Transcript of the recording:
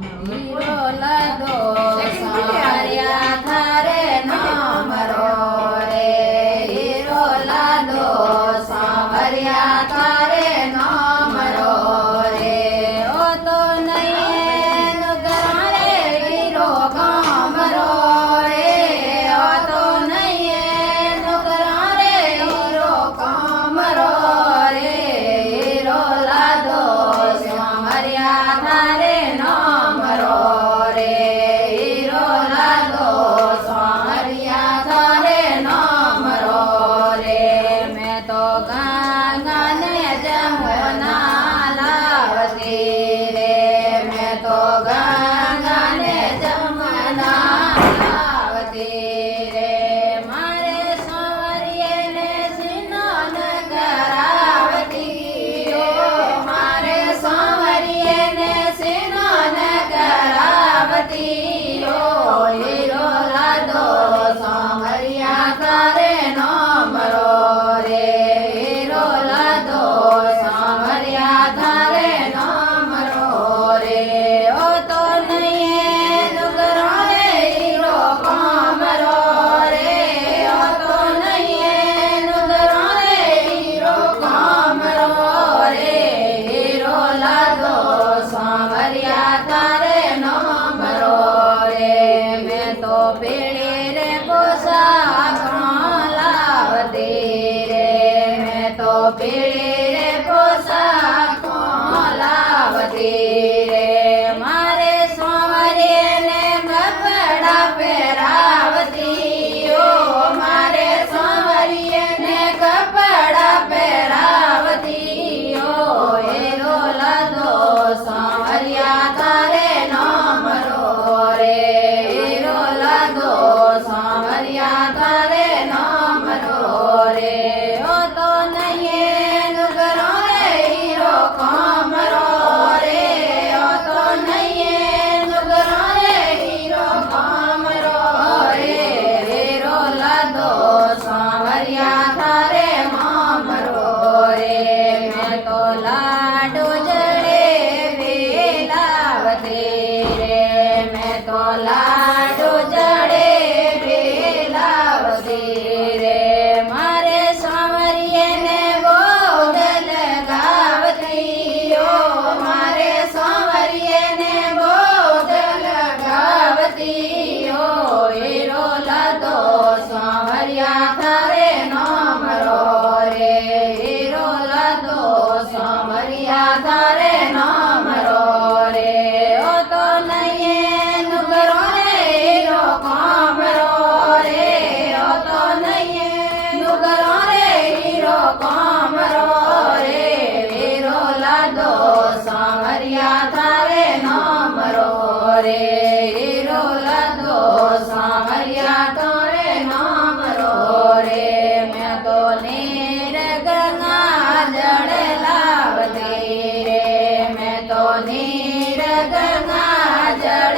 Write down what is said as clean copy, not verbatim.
hero લાદો Savariya થારે નમરો રે hero લાદો Savariya થારે નમરો રે ઓ તો નહીં નુગરા રે હીરો ગામરો રે ઓ તો નહીં નુગરા રે હીરો ગામરો રે હીરો લાદો સાવરિયા થારે નમરો રે હીરો લાદો સાવરિયા થારે નમરો રે મેં તો ગંગાને જમુના લાવતી રે મેં તો ગંગાને જમુના લાવતી રે મારે સાવરિયાને સ્નાન કરાવતી ઓ મારે સાવરિયાને સ્નાન કરાવતી ઓ હીરો લાદો સાવરિયા થારે નમરો રે હીરો લાદો સાવરિયા થારે નમરો રે ઓ તો નહીં નુગરો રે હીરો કામરો રે ઓ તો નહીં નુગરો રે હીરો કામરો રે હીરો લાદો સાવરિયા થારે નમરો રે મેં તો પેડી રે પોશાક લાવતી રે મેં તો પેડી રે પોશાક લાવતી રે મારે સાવરિયાને કપડા પહેરાવતી ઓ મારે સાવરિયાને કપડા પહેરાવતી ઓ હીરો લાદો સાવરિયા થારે નમરો રે હીરો લાદો સાવરિયા થારે નમરો રે ઓ તો નહીં નુગરો રે હીરો કામરો રે ઓ તો નહીં નુગરો રે હીરો કામરો રે હીરો લાદો સાવરિયા થારે નમરો રે મેં તો લાડુ જડે વેલાવતી રે મેં તો લાડુ જડે વેલાવતી રે મારે સાવરિયાને ભોગ લગાવતી ઓ મારે સાવરિયાને ભોગ લગાવતી ઓ હીરો લાદો સાવરિયા થારે નમરો રે હીરો લાદો સાવરિયા થારે નમરો રે ઓ તો નહીં નુગરો રે હીરો કામરો રે ઓ તો નહીં નુગરો રે હીરો કામરો રે હીરો લાદો સાવરિયા થારે નમરો રે હીરો લાદો સાવરિયા થારે નમરો રે મેં તો નીર ગંગા જળ લાવતી રે મેં તો નીર ગંગા જળ